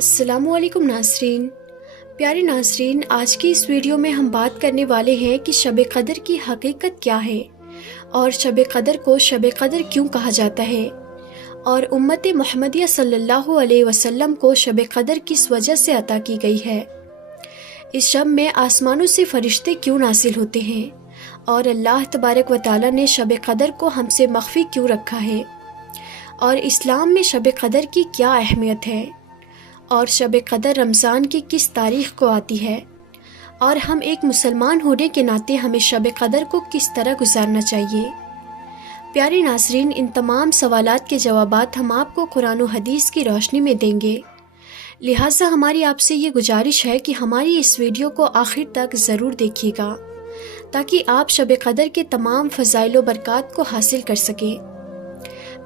السلام علیکم ناظرین۔ پیارے ناظرین، آج کی اس ویڈیو میں ہم بات کرنے والے ہیں کہ شب قدر کی حقیقت کیا ہے اور شب قدر کو شب قدر کیوں کہا جاتا ہے، اور امت محمدیہ صلی اللہ علیہ وسلم کو شب قدر کس وجہ سے عطا کی گئی ہے۔ اس شب میں آسمانوں سے فرشتے کیوں نازل ہوتے ہیں، اور اللہ تبارک و تعالی نے شب قدر کو ہم سے مخفی کیوں رکھا ہے، اور اسلام میں شب قدر کی کیا اہمیت ہے، اور شب قدر رمضان کی کس تاریخ کو آتی ہے، اور ہم ایک مسلمان ہونے کے ناطے ہمیں شب قدر کو کس طرح گزارنا چاہیے۔ پیارے ناظرین، ان تمام سوالات کے جوابات ہم آپ کو قرآن و حدیث کی روشنی میں دیں گے، لہٰذا ہماری آپ سے یہ گزارش ہے کہ ہماری اس ویڈیو کو آخر تک ضرور دیکھیے گا تاکہ آپ شب قدر کے تمام فضائل و برکات کو حاصل کر سکیں۔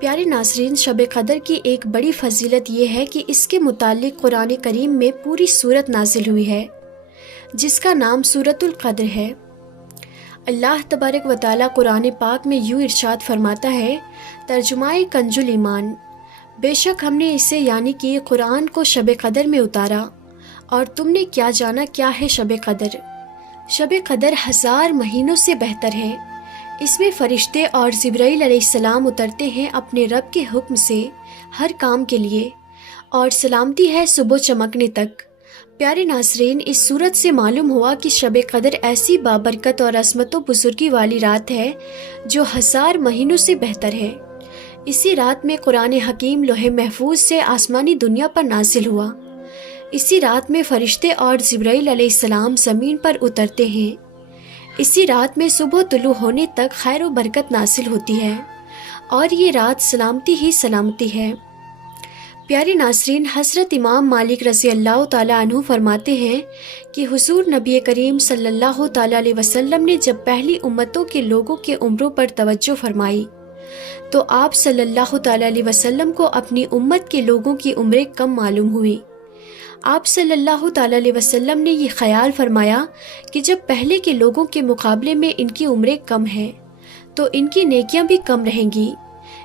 پیارے ناظرین، شب قدر کی ایک بڑی فضیلت یہ ہے کہ اس کے متعلق قرآن کریم میں پوری سورت نازل ہوئی ہے جس کا نام سورۃ القدر ہے۔ اللہ تبارک و تعالی قرآن پاک میں یوں ارشاد فرماتا ہے، ترجمہ کنز الایمان، بے شک ہم نے اسے یعنی کہ قرآن کو شب قدر میں اتارا، اور تم نے کیا جانا کیا ہے شب قدر؟ شب قدر 1000 مہینوں سے بہتر ہے۔ اس میں فرشتے اور جبرائیل علیہ السلام اترتے ہیں اپنے رب کے حکم سے ہر کام کے لیے، اور سلامتی ہے صبح چمکنے تک۔ پیارے ناظرین، اس صورت سے معلوم ہوا کہ شب قدر ایسی بابرکت اور عظمت و بزرگی والی رات ہے جو 1000 مہینوں سے بہتر ہے۔ اسی رات میں قرآن حکیم لوح محفوظ سے آسمانی دنیا پر نازل ہوا۔ اسی رات میں فرشتے اور جبرائیل علیہ السلام زمین پر اترتے ہیں۔ اسی رات میں صبح طلوع ہونے تک خیر و برکت نازل ہوتی ہے، اور یہ رات سلامتی ہی سلامتی ہے۔ پیارے ناظرین، حضرت امام مالک رضی اللہ تعالیٰ عنہ فرماتے ہیں کہ حضور نبی کریم صلی اللہ تعالیٰ علیہ وسلم نے جب پہلی امتوں کے لوگوں کے عمروں پر توجہ فرمائی تو آپ صلی اللہ تعالیٰ علیہ وسلم کو اپنی امت کے لوگوں کی عمریں کم معلوم ہوئی۔ آپ صلی اللہ تعالیٰ علیہ وسلم نے یہ خیال فرمایا کہ جب پہلے کے لوگوں کے مقابلے میں ان کی عمریں کم ہیں تو ان کی نیکیاں بھی کم رہیں گی۔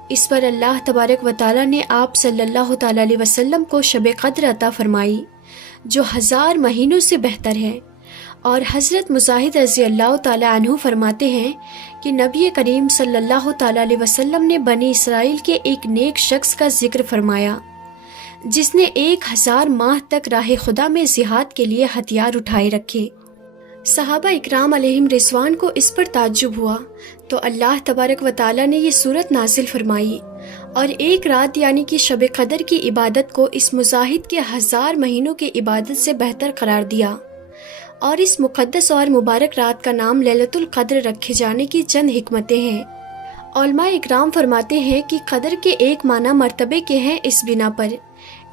اس پر اللہ تبارک و تعالیٰ نے آپ صلی اللہ تعالیٰ علیہ وسلم کو شب قدر عطا فرمائی جو 1000 مہینوں سے بہتر ہے۔ اور حضرت مجاہد رضی اللہ تعالیٰ عنہ فرماتے ہیں کہ نبی کریم صلی اللہ تعالیٰ علیہ وسلم نے بنی اسرائیل کے ایک نیک شخص کا ذکر فرمایا جس نے 1000 ماہ تک راہ خدا میں جہاد کے لیے ہتھیار اٹھائے رکھے۔ صحابہ اکرام علیہم رضوان کو اس پر تعجب ہوا تو اللہ تبارک و تعالیٰ نے یہ سورت نازل فرمائی، اور ایک رات یعنی کہ شب قدر کی عبادت کو اس مجاہد کے 1000 مہینوں کی عبادت سے بہتر قرار دیا، اور اس مقدس اور مبارک رات کا نام لیلۃ القدر رکھے جانے کی چند حکمتیں ہیں۔ علماء اکرام فرماتے ہیں کہ قدر کے ایک معنی مرتبے کے ہیں۔ اس بنا پر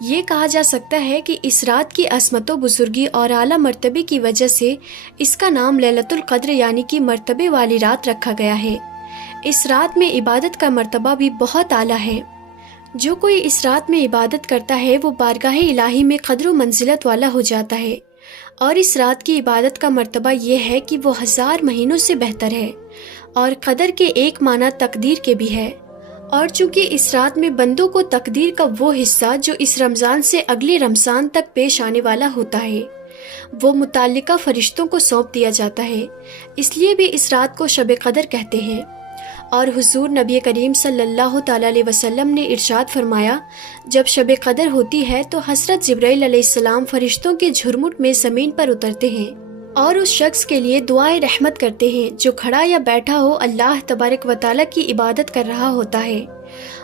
یہ کہا جا سکتا ہے کہ اس رات کی عظمت و بزرگی اور اعلیٰ مرتبے کی وجہ سے اس کا نام لیلۃ القدر یعنی کہ مرتبے والی رات رکھا گیا ہے۔ اس رات میں عبادت کا مرتبہ بھی بہت اعلیٰ ہے۔ جو کوئی اس رات میں عبادت کرتا ہے وہ بارگاہ الہی میں قدر و منزلت والا ہو جاتا ہے، اور اس رات کی عبادت کا مرتبہ یہ ہے کہ وہ 1000 مہینوں سے بہتر ہے، اور قدر کے ایک معنی تقدیر کے بھی ہے۔ اور چونکہ اس رات میں بندوں کو تقدیر کا وہ حصہ جو اس رمضان سے اگلے رمضان تک پیش آنے والا ہوتا ہے وہ متعلقہ فرشتوں کو سونپ دیا جاتا ہے، اس لیے بھی اس رات کو شب قدر کہتے ہیں۔ اور حضور نبی کریم صلی اللہ تعالیٰ علیہ وسلم نے ارشاد فرمایا، جب شب قدر ہوتی ہے تو حضرت جبرائیل علیہ السلام فرشتوں کے جھرمٹ میں زمین پر اترتے ہیں اور اس شخص کے لیے دعائے رحمت کرتے ہیں جو کھڑا یا بیٹھا ہو اللہ تبارک و تعالیٰ کی عبادت کر رہا ہوتا ہے۔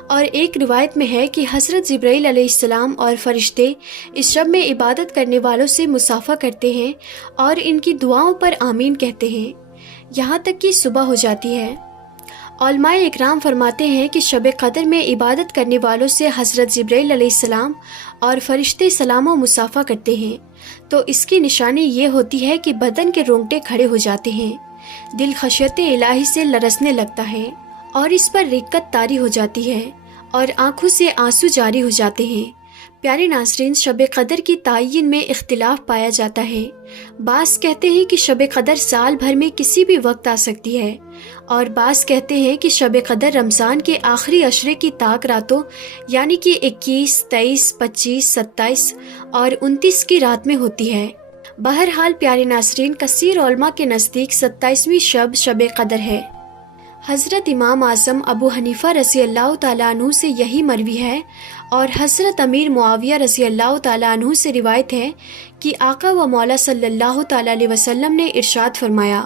اور ایک روایت میں ہے کہ حضرت جبرائیل علیہ السلام اور فرشتے اس شب میں عبادت کرنے والوں سے مصافحہ کرتے ہیں اور ان کی دعاؤں پر آمین کہتے ہیں یہاں تک کہ صبح ہو جاتی ہے۔ علماء اکرام فرماتے ہیں کہ شب قدر میں عبادت کرنے والوں سے حضرت جبرائیل علیہ السلام اور فرشتے سلام و مصافحہ کرتے ہیں تو اس کی نشانی یہ ہوتی ہے کہ بدن کے رونگٹے کھڑے ہو جاتے ہیں، دل خشیت الہی سے لرزنے لگتا ہے، اور اس پر رقت طاری ہو جاتی ہے، اور آنکھوں سے آنسو جاری ہو جاتے ہیں۔ پیارے ناظرین، شب قدر کی تعین میں اختلاف پایا جاتا ہے۔ بعض کہتے ہیں کہ شب قدر سال بھر میں کسی بھی وقت آ سکتی ہے، اور بعض کہتے ہیں کہ شب قدر رمضان کے آخری عشرے کی طاق راتوں یعنی کہ 21، 23، 25، 27 اور 29 کی رات میں ہوتی ہے۔ بہرحال پیارے ناظرین، کثیر علماء کے نزدیک 27ویں شب شب قدر ہے۔ حضرت امام اعظم ابو حنیفہ رضی اللہ تعالیٰ عنہ سے یہی مروی ہے، اور حضرت امیر معاویہ رضی اللہ تعالیٰ عنہ سے روایت ہے کہ آقا و مولا صلی اللہ تعالیٰ علیہ وسلم نے ارشاد فرمایا،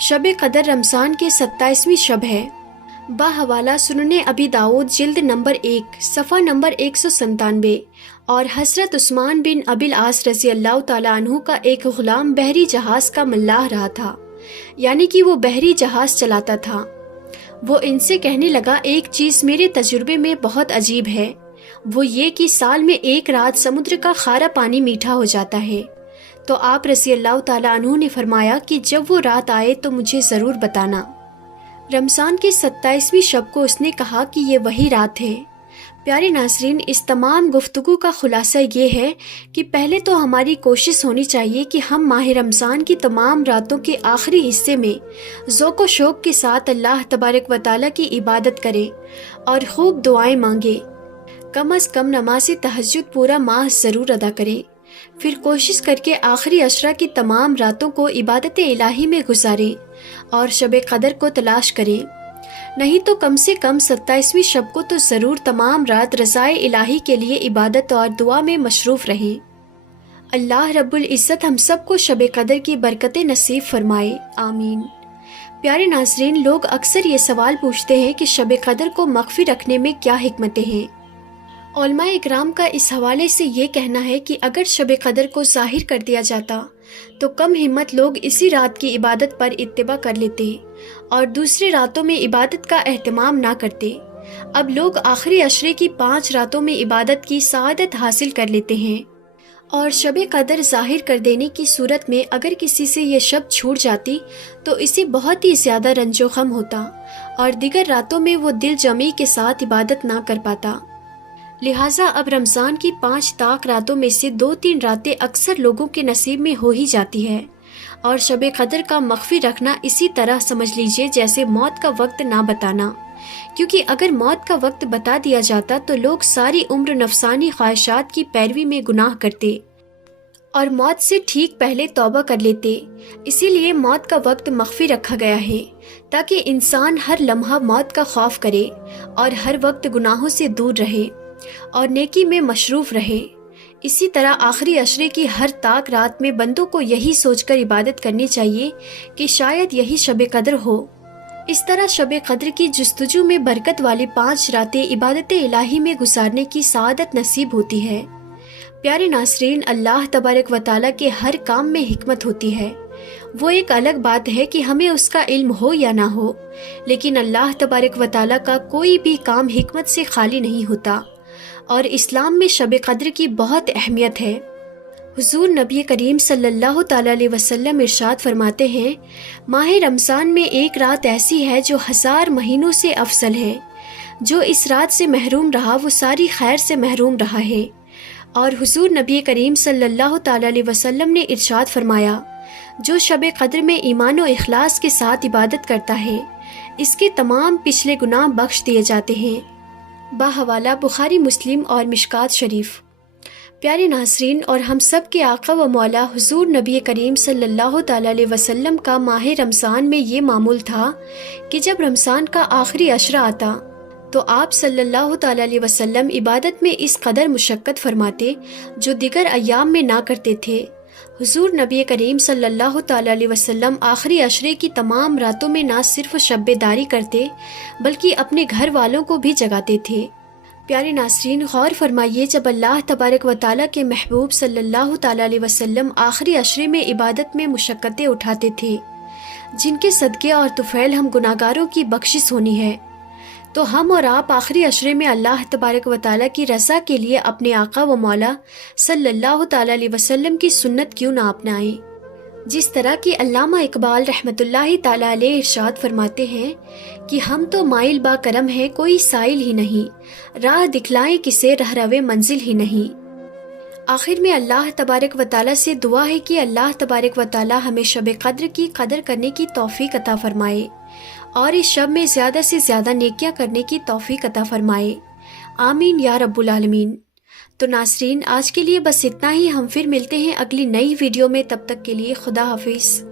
شب قدر رمضان کے 27ویں شب ہے۔ بحوالہ سنن ابی داؤد جلد نمبر 1 صفحہ نمبر 197، اور حضرت عثمان بن ابی العاص رضی اللہ تعالیٰ عنہ کا ایک غلام بحری جہاز کا ملاح رہا تھا، یعنی کہ وہ بحری جہاز چلاتا تھا۔ وہ ان سے کہنے لگا، ایک چیز میرے تجربے میں بہت عجیب ہے، وہ یہ کہ سال میں ایک رات سمندر کا کھارا پانی میٹھا ہو جاتا ہے۔ تو آپ رضی اللہ تعالیٰ عنہ نے فرمایا کہ جب وہ رات آئے تو مجھے ضرور بتانا۔ رمضان کی 27ویں شب کو اس نے کہا کہ یہ وہی رات ہے۔ پیارے ناظرین، اس تمام گفتگو کا خلاصہ یہ ہے کہ پہلے تو ہماری کوشش ہونی چاہیے کہ ہم ماہ رمضان کی تمام راتوں کے آخری حصے میں ذوق و شوق کے ساتھ اللہ تبارک و تعالیٰ کی عبادت کریں اور خوب دعائیں مانگیں۔ کم از کم نماز تہجد پورا ماہ ضرور ادا کریں، پھر کوشش کر کے آخری عشرہ کی تمام راتوں کو عبادت الہی میں گزاریں اور شب قدر کو تلاش کریں، نہیں تو کم سے کم 27ویں شب کو تو ضرور تمام رات رضائے الہی کے لیے عبادت اور دعا میں مصروف رہیں۔ اللہ رب العزت ہم سب کو شب قدر کی برکتیں نصیب فرمائے، آمین۔ پیارے ناظرین، لوگ اکثر یہ سوال پوچھتے ہیں کہ شب قدر کو مخفی رکھنے میں کیا حکمتیں ہیں۔ علماء اکرام کا اس حوالے سے یہ کہنا ہے کہ اگر شب قدر کو ظاہر کر دیا جاتا تو کم ہمت لوگ اسی رات کی عبادت پر اتباع کر لیتے اور دوسرے راتوں میں عبادت کا اہتمام نہ کرتے۔ اب لوگ آخری عشرے کی 5 راتوں میں عبادت کی سعادت حاصل کر لیتے ہیں، اور شب قدر ظاہر کر دینے کی صورت میں اگر کسی سے یہ شب چھوٹ جاتی تو اسے بہت ہی زیادہ رنج و غم ہوتا اور دیگر راتوں میں وہ دل جمعی کے ساتھ عبادت نہ کر پاتا۔ لہٰذا اب رمضان کی 5 طاق راتوں میں سے 2-3 راتیں اکثر لوگوں کے نصیب میں ہو ہی جاتی ہے، اور شب قدر کا مخفی رکھنا اسی طرح سمجھ لیجئے جیسے موت کا وقت نہ بتانا، کیونکہ اگر موت کا وقت بتا دیا جاتا تو لوگ ساری عمر نفسانی خواہشات کی پیروی میں گناہ کرتے اور موت سے ٹھیک پہلے توبہ کر لیتے۔ اسی لیے موت کا وقت مخفی رکھا گیا ہے تاکہ انسان ہر لمحہ موت کا خوف کرے اور ہر وقت گناہوں سے دور رہے اور نیکی میں مصروف رہے۔ اسی طرح آخری عشرے کی ہر طاق رات میں بندوں کو یہی سوچ کر عبادت کرنی چاہیے کہ شاید یہی شب قدر ہو۔ اس طرح شب قدر کی جستجو میں برکت والی 5 راتیں عبادت الہی میں گزارنے کی سعادت نصیب ہوتی ہے۔ پیارے ناظرین، اللہ تبارک و تعالیٰ کے ہر کام میں حکمت ہوتی ہے۔ وہ ایک الگ بات ہے کہ ہمیں اس کا علم ہو یا نہ ہو، لیکن اللہ تبارک و تعالیٰ کا کوئی بھی کام حکمت سے خالی نہیں ہوتا، اور اسلام میں شب قدر کی بہت اہمیت ہے۔ حضور نبی کریم صلی اللہ تعالیٰ علیہ وسلم ارشاد فرماتے ہیں، ماہ رمضان میں ایک رات ایسی ہے جو 1000 مہینوں سے افضل ہے۔ جو اس رات سے محروم رہا وہ ساری خیر سے محروم رہا ہے۔ اور حضور نبی کریم صلی اللہ تعالیٰ علیہ وسلم نے ارشاد فرمایا، جو شب قدر میں ایمان و اخلاص کے ساتھ عبادت کرتا ہے اس کے تمام پچھلے گناہ بخش دیے جاتے ہیں۔ بحوالہ بخاری مسلم اور مشکات شریف۔ پیارے ناظرین، اور ہم سب کے آقا و مولا حضور نبی کریم صلی اللہ تعالیٰ علیہ وسلم کا ماہ رمضان میں یہ معمول تھا کہ جب رمضان کا آخری عشرہ آتا تو آپ صلی اللہ تعالیٰ علیہ وسلم عبادت میں اس قدر مشقت فرماتے جو دیگر ایام میں نہ کرتے تھے۔ حضور نبی کریم صلی اللہ تعالیٰ علیہ وسلم آخری عشرے کی تمام راتوں میں نہ صرف شب بیداری کرتے بلکہ اپنے گھر والوں کو بھی جگاتے تھے۔ پیارے ناظرین، غور فرمائیے، جب اللہ تبارک و تعالیٰ کے محبوب صلی اللہ تعالیٰ علیہ وسلم آخری عشرے میں عبادت میں مشقتیں اٹھاتے تھے جن کے صدقے اور طفیل ہم گناہگاروں کی بخشش ہونی ہے، تو ہم اور آپ آخری عشرے میں اللہ تبارک و تعالیٰ کی رضا کے لیے اپنے آقا و مولا صلی اللہ تعالیٰ علیہ وسلم کی سنت کیوں نہ اپنائیں؟ جس طرح کہ علامہ اقبال رحمۃ اللہ تعالیٰ علیہ ارشاد فرماتے ہیں کہ ہم تو مائل با کرم ہیں، کوئی سائل ہی نہیں، راہ دکھلائیں کسے رہروے منزل ہی نہیں۔ آخر میں اللہ تبارک و تعالیٰ سے دعا ہے کہ اللہ تبارک و تعالیٰ ہمیں شب قدر کی قدر کرنے کی توفیق عطا فرمائے اور اس شب میں زیادہ سے زیادہ نیکیاں کرنے کی توفیق عطا فرمائے، آمین یا رب العالمین۔ تو ناظرین آج کے لیے بس اتنا ہی، ہم پھر ملتے ہیں اگلی نئی ویڈیو میں، تب تک کے لیے خدا حافظ۔